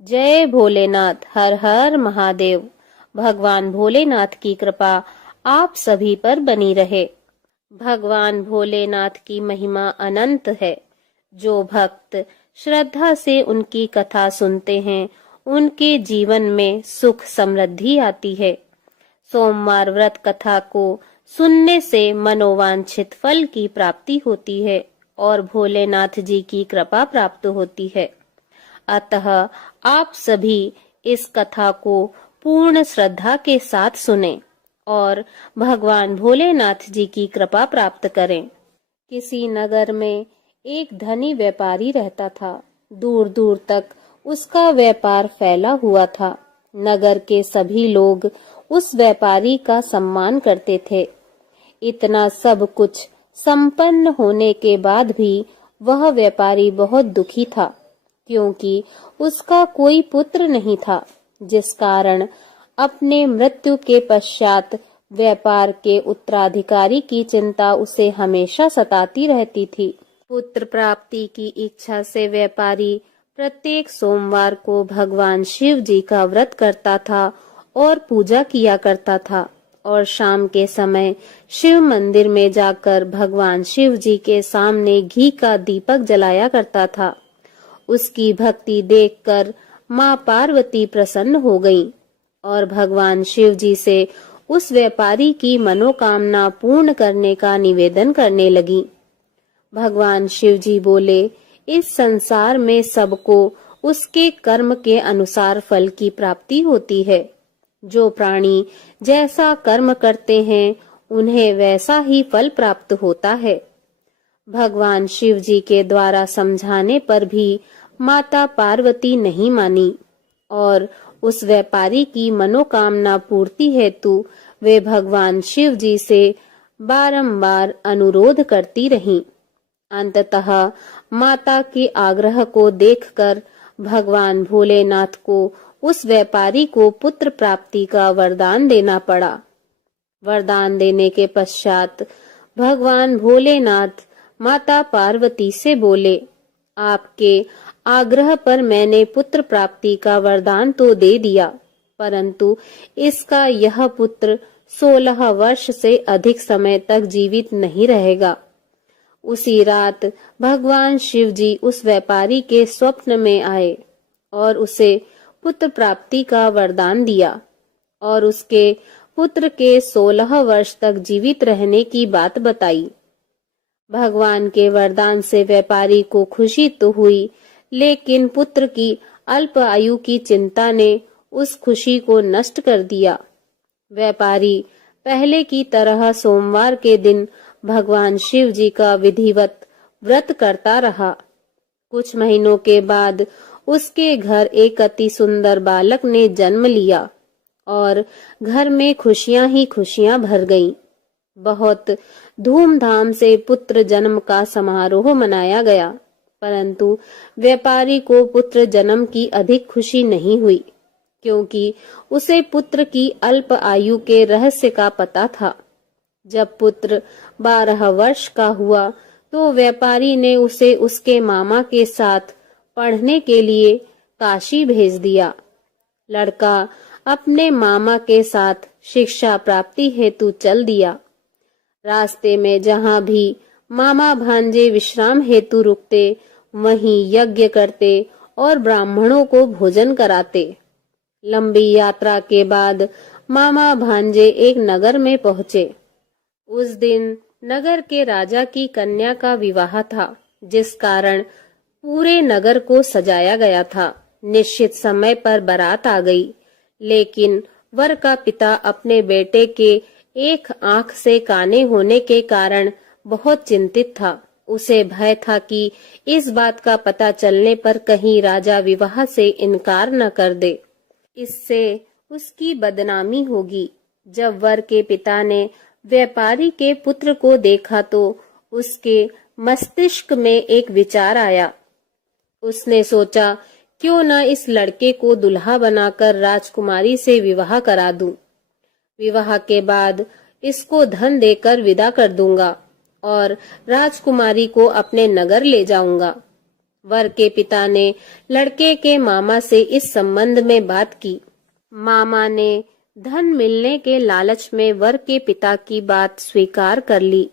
जय भोलेनाथ। हर हर महादेव। भगवान भोलेनाथ की कृपा आप सभी पर बनी रहे। भगवान भोलेनाथ की महिमा अनंत है। जो भक्त श्रद्धा से उनकी कथा सुनते हैं, उनके जीवन में सुख समृद्धि आती है। सोमवार व्रत कथा को सुनने से मनोवांछित फल की प्राप्ति होती है और भोलेनाथ जी की कृपा प्राप्त होती है। अतः आप सभी इस कथा को पूर्ण श्रद्धा के साथ सुनें और भगवान भोलेनाथ जी की कृपा प्राप्त करें। किसी नगर में एक धनी व्यापारी रहता था। दूर दूर तक उसका व्यापार फैला हुआ था। नगर के सभी लोग उस व्यापारी का सम्मान करते थे। इतना सब कुछ संपन्न होने के बाद भी वह व्यापारी बहुत दुखी था, क्योंकि उसका कोई पुत्र नहीं था, जिस कारण अपने मृत्यु के पश्चात व्यापार के उत्तराधिकारी की चिंता उसे हमेशा सताती रहती थी। पुत्र प्राप्ति की इच्छा से व्यापारी प्रत्येक सोमवार को भगवान शिव जी का व्रत करता था और पूजा किया करता था और शाम के समय शिव मंदिर में जाकर भगवान शिव जी के सामने घी का दीपक जलाया करता था। उसकी भक्ति देखकर माँ पार्वती प्रसन्न हो गईं और भगवान शिव जी से उस व्यापारी की मनोकामना पूर्ण करने का निवेदन करने लगी। भगवान शिव जी बोले, इस संसार में सबको उसके कर्म के अनुसार फल की प्राप्ति होती है। जो प्राणी जैसा कर्म करते हैं, उन्हें वैसा ही फल प्राप्त होता है। भगवान शिव जी के द्वारा समझाने पर भी माता पार्वती नहीं मानी और उस व्यापारी की मनोकामना पूर्ति हेतु वे भगवान शिव जी से बारंबार अनुरोध करती रहीं। अंततः माता के आग्रह को देखकर भगवान भोलेनाथ को उस व्यापारी को पुत्र प्राप्ति का वरदान देना पड़ा। वरदान देने के पश्चात भगवान भोलेनाथ माता पार्वती से बोले, आपके आग्रह पर मैंने पुत्र प्राप्ति का वरदान तो दे दिया, परंतु इसका यह पुत्र 16 वर्ष से अधिक समय तक जीवित नहीं रहेगा। उसी रात भगवान शिव जी उस व्यापारी के स्वप्न में आए और उसे पुत्र प्राप्ति का वरदान दिया और उसके पुत्र के 16 वर्ष तक जीवित रहने की बात बताई। भगवान के वरदान से व्यापारी को खुशी तो हुई, लेकिन पुत्र की अल्प आयु की चिंता ने उस खुशी को नष्ट कर दिया। व्यापारी पहले की तरह सोमवार के दिन भगवान शिव जी का विधिवत व्रत करता रहा। कुछ महीनों के बाद उसके घर एक अति सुंदर बालक ने जन्म लिया और घर में खुशियां ही खुशियां भर गईं। बहुत धूमधाम से पुत्र जन्म का समारोह मनाया गया, परंतु व्यापारी को पुत्र जन्म की अधिक खुशी नहीं हुई, क्योंकि उसे पुत्र की अल्प आयु के रहस्य का पता था। जब पुत्र 12 वर्ष का हुआ तो व्यापारी ने उसे उसके मामा के साथ पढ़ने के लिए काशी भेज दिया। लड़का अपने मामा के साथ शिक्षा प्राप्ति हेतु चल दिया। रास्ते में जहाँ भी मामा भांजे विश्राम हेतु रुकते, वहीं यज्ञ करते और ब्राह्मणों को भोजन कराते। लंबी यात्रा के बाद मामा भांजे एक नगर में पहुंचे। उस दिन नगर के राजा की कन्या का विवाह था, जिस कारण पूरे नगर को सजाया गया था। निश्चित समय पर बारात आ गई, लेकिन वर का पिता अपने बेटे के एक आंख से काने होने के कारण बहुत चिंतित था। उसे भय था कि इस बात का पता चलने पर कहीं राजा विवाह से इनकार न कर दे, इससे उसकी बदनामी होगी। जब वर के पिता ने व्यापारी के पुत्र को देखा तो उसके मस्तिष्क में एक विचार आया। उसने सोचा, क्यों न इस लड़के को दुल्हा बनाकर राजकुमारी से विवाह करा दूं। विवाह के बाद इसको धन देकर विदा कर दूंगा और राजकुमारी को अपने नगर ले जाऊंगा। वर के पिता ने लड़के के मामा से इस संबंध में बात की। मामा ने धन मिलने के लालच में वर के पिता की बात स्वीकार कर ली।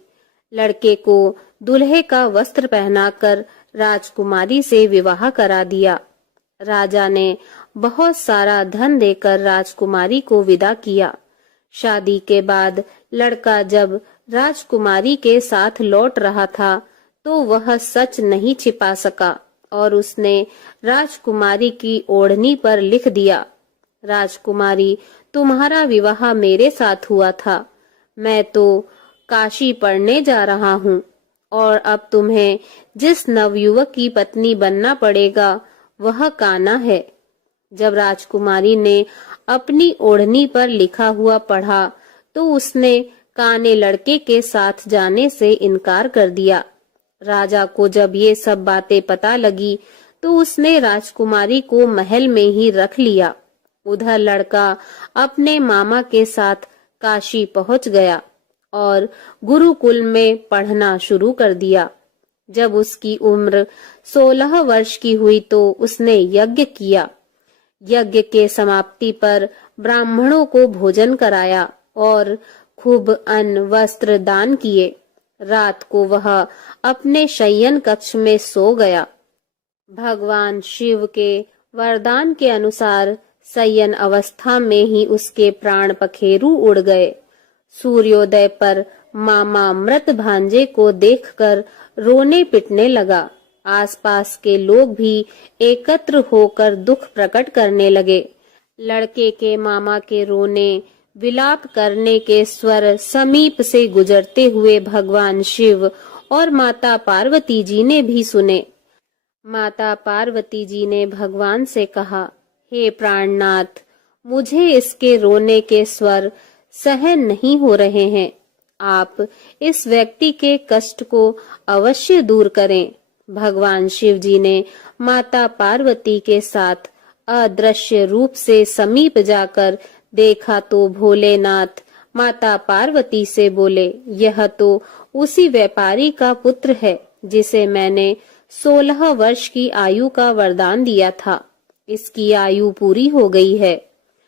लड़के को दूल्हे का वस्त्र पहनाकर राजकुमारी से विवाह करा दिया। राजा ने बहुत सारा धन देकर राजकुमारी को विदा किया। शादी के बाद लड़का जब राजकुमारी के साथ लौट रहा था तो वह सच नहीं छिपा सका और उसने राजकुमारी की ओढ़नी पर लिख दिया, राजकुमारी, तुम्हारा विवाह मेरे साथ हुआ था। मैं तो काशी पढ़ने जा रहा हूँ और अब तुम्हें जिस नवयुवक की पत्नी बनना पड़ेगा वह कान्हा है। जब राजकुमारी ने अपनी ओढ़नी पर लिखा हुआ पढ़ा तो उसने काने लड़के के साथ जाने से इनकार कर दिया। राजा को जब ये सब बातें पता लगी तो उसने राजकुमारी को महल में ही रख लिया। उधर लड़का अपने मामा के साथ काशी पहुंच गया और गुरुकुल में पढ़ना शुरू कर दिया। जब उसकी उम्र 16 वर्ष की हुई तो उसने यज्ञ किया। यज्ञ के समाप्ति पर ब्राह्मणों को भोजन कराया और खूब अन्न वस्त्र दान किए। रात को वह अपने शयन कक्ष में सो गया। भगवान शिव के वरदान के अनुसार शयन अवस्था में ही उसके प्राण पखेरु उड़ गए। सूर्योदय पर मामा मृत भांजे को देखकर रोने पिटने लगा। आसपास के लोग भी एकत्र होकर दुख प्रकट करने लगे। लड़के के मामा के रोने विलाप करने के स्वर समीप से गुजरते हुए भगवान शिव और माता पार्वती जी ने भी सुने। माता पार्वती जी ने भगवान से कहा, हे प्राणनाथ, मुझे इसके रोने के स्वर सहन नहीं हो रहे हैं। आप इस व्यक्ति के कष्ट को अवश्य दूर करें। भगवान शिव जी ने माता पार्वती के साथ अदृश्य रूप से समीप जाकर देखा तो भोलेनाथ माता पार्वती से बोले, यह तो उसी व्यापारी का पुत्र है जिसे मैंने 16 वर्ष की आयु का वरदान दिया था। इसकी आयु पूरी हो गई है।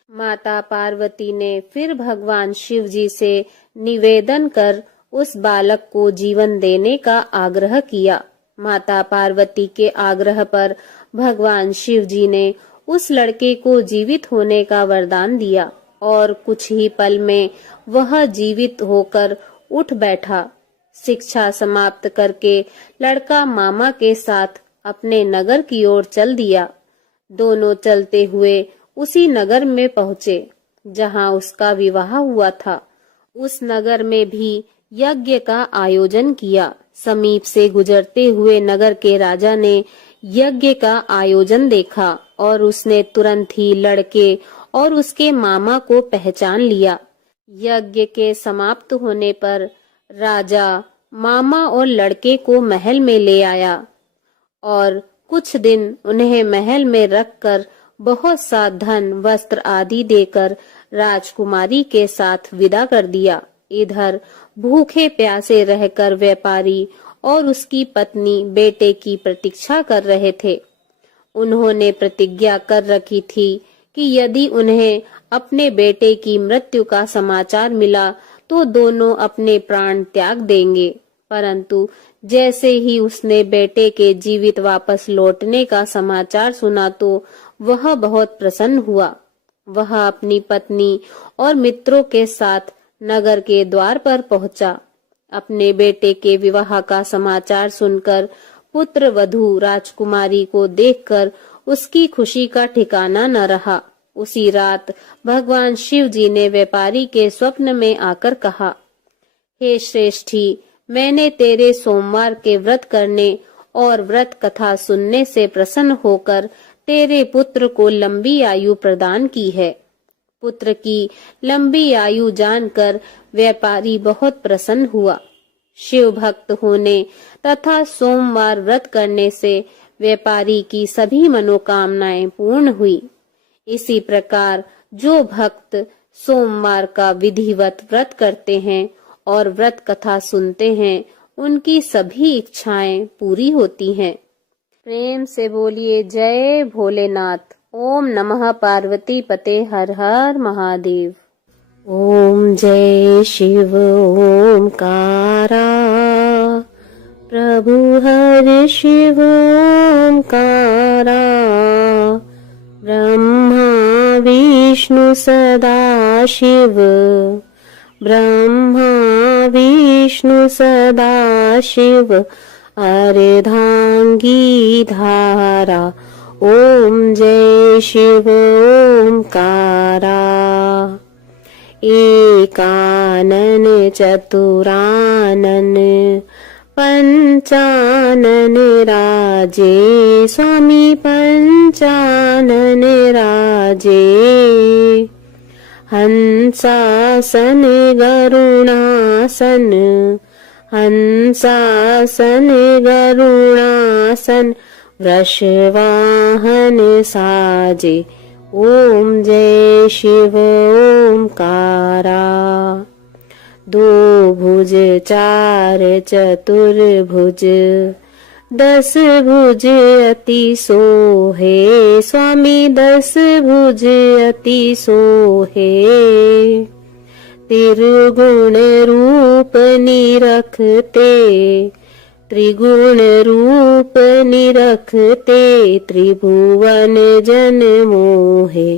माता पार्वती ने फिर भगवान शिव जी से निवेदन कर उस बालक को जीवन देने का आग्रह किया। माता पार्वती के आग्रह पर भगवान शिव जी ने उस लड़के को जीवित होने का वरदान दिया और कुछ ही पल में वह जीवित होकर उठ बैठा। शिक्षा समाप्त करके लड़का मामा के साथ अपने नगर की ओर चल दिया। दोनों चलते हुए उसी नगर में पहुंचे जहां उसका विवाह हुआ था। उस नगर में भी यज्ञ का आयोजन किया। समीप से गुजरते हुए नगर के राजा ने यज्ञ का आयोजन देखा और उसने तुरंत ही लड़के और उसके मामा को पहचान लिया। यज्ञ के समाप्त होने पर राजा मामा और लड़के को महल में ले आया और कुछ दिन उन्हें महल में रखकर बहुत सा धन वस्त्र आदि देकर राजकुमारी के साथ विदा कर दिया। इधर भूखे प्यासे रहकर व्यापारी और उसकी पत्नी बेटे की प्रतीक्षा कर रहे थे। उन्होंने प्रतिज्ञा कर रखी थी कि यदि उन्हें अपने बेटे की मृत्यु का समाचार मिला तो दोनों अपने प्राण त्याग देंगे। परंतु जैसे ही उसने बेटे के जीवित वापस लौटने का समाचार सुना तो वह बहुत प्रसन्न हुआ। वह अपनी पत्नी और मित्रों के साथ नगर के द्वार पर पहुंचा। अपने बेटे के विवाह का समाचार सुनकर पुत्र वधू राजकुमारी को देखकर उसकी खुशी का ठिकाना न रहा। उसी रात भगवान शिव जी ने व्यापारी के स्वप्न में आकर कहा, हे श्रेष्ठी, मैंने तेरे सोमवार के व्रत करने और व्रत कथा सुनने से प्रसन्न होकर तेरे पुत्र को लंबी आयु प्रदान की है। पुत्र की लंबी आयु जानकर व्यापारी बहुत प्रसन्न हुआ। शिव भक्त होने तथा सोमवार व्रत करने से व्यापारी की सभी मनोकामनाएं पूर्ण हुई। इसी प्रकार जो भक्त सोमवार का विधिवत व्रत करते हैं और व्रत कथा सुनते हैं, उनकी सभी इच्छाएं पूरी होती हैं। प्रेम से बोलिए जय भोलेनाथ। ओम नमः पार्वती पते हर हर महादेव। ओम जय शिव ओमकारा, प्रभु हर शिव ओमकारा, ब्रह्मा विष्णु सदा शिव, ब्रह्मा विष्णु सदा शिव, अर्धांगी धारा। ओम जय शिव ओमकारा, एकानन चतुरानन पंचानन राजे, स्वामी पंचानन राजे, हंसासन गरुणासन, हंसासन गरुणासन, वृषवाहन साजे। ओम जय शिव ओमकारा, दो भुज चार चतुर्भुज, 10 भुज अति सोहे, स्वामी 10 भुज अति सोहे, त्रिगुण रूप निरखते, त्रिगुण रूप निरखते, त्रिभुवन जन मोहे।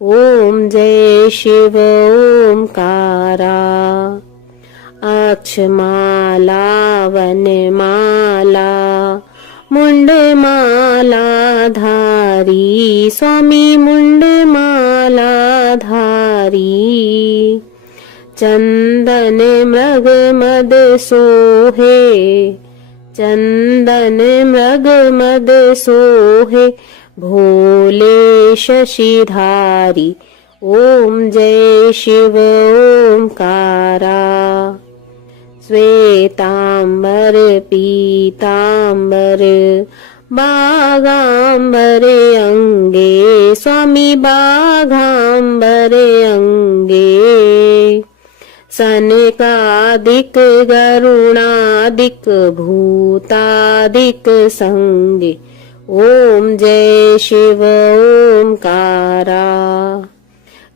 ओम जय शिव ओमकारा, अक्षमाला वनमाला, मुंडमाला धारी, स्वामी मुंडमाला धारी, चंदन मृग मद सोहे, चंदन मृग मद सोहे, भोले शशिधारी। ओम जय शिव ओमकारा, श्वेतांबर पीतांबर, बागांबर अंगे, स्वामी बाघांबर अंगे, सनकादिक गरुणादिक भूतादिक संगे। ओम जय शिव ओमकारा,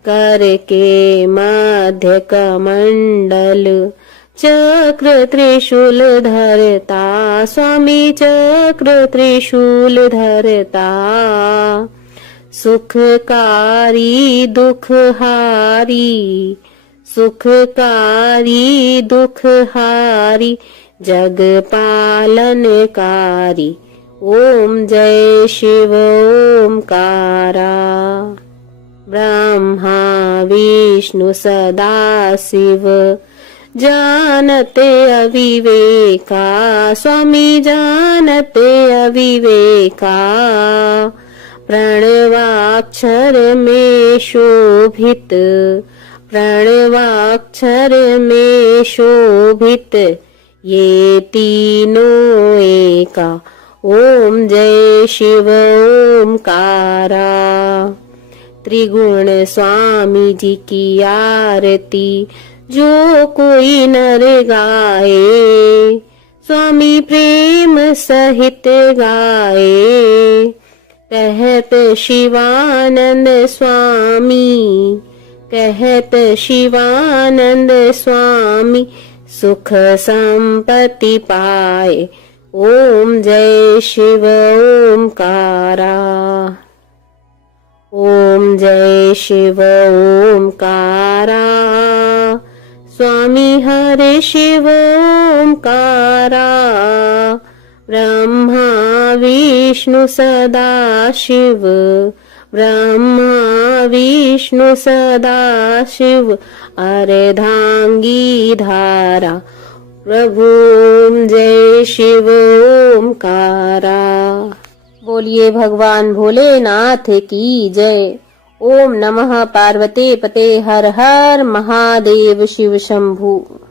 कर के मध्य कमंडल, चक्र त्रिशूल धरता, स्वामी चक्र त्रिशूल धरता, सुखकारी दुखहारी, सुखकारी दुखहारी, जग पालनकारी। ओम जय शिव ओमकारा, ब्रह्मा विष्णु सदा शिव, जानते अविवेका, स्वामी जानते अविवेका, प्रणवाक्षर में शोभित, प्रणवाक्षर में शोभित, ये तीनों एका। ओम जय शिव ओमकारा, त्रिगुण स्वामी जी की आरती जो कोई नर गाए, स्वामी प्रेम सहित गाए, कहत शिवानंद स्वामी, कहत शिवानंद स्वामी, सुख संपत्ति पाए। ओम जय शिव ओमकारा, ओम जय शिव ओमकारा, स्वामी हरे शिव ओमकारा, ब्रह्मा विष्णु सदा शिव, ब्रह्मा विष्णु सदा शिव, अर्धांगी धारा। प्रभु ओम जय शिव ओमकारा। बोलिए भगवान भोलेनाथ की जय। ओम नमः पार्वती पते हर हर महादेव शिव शंभु।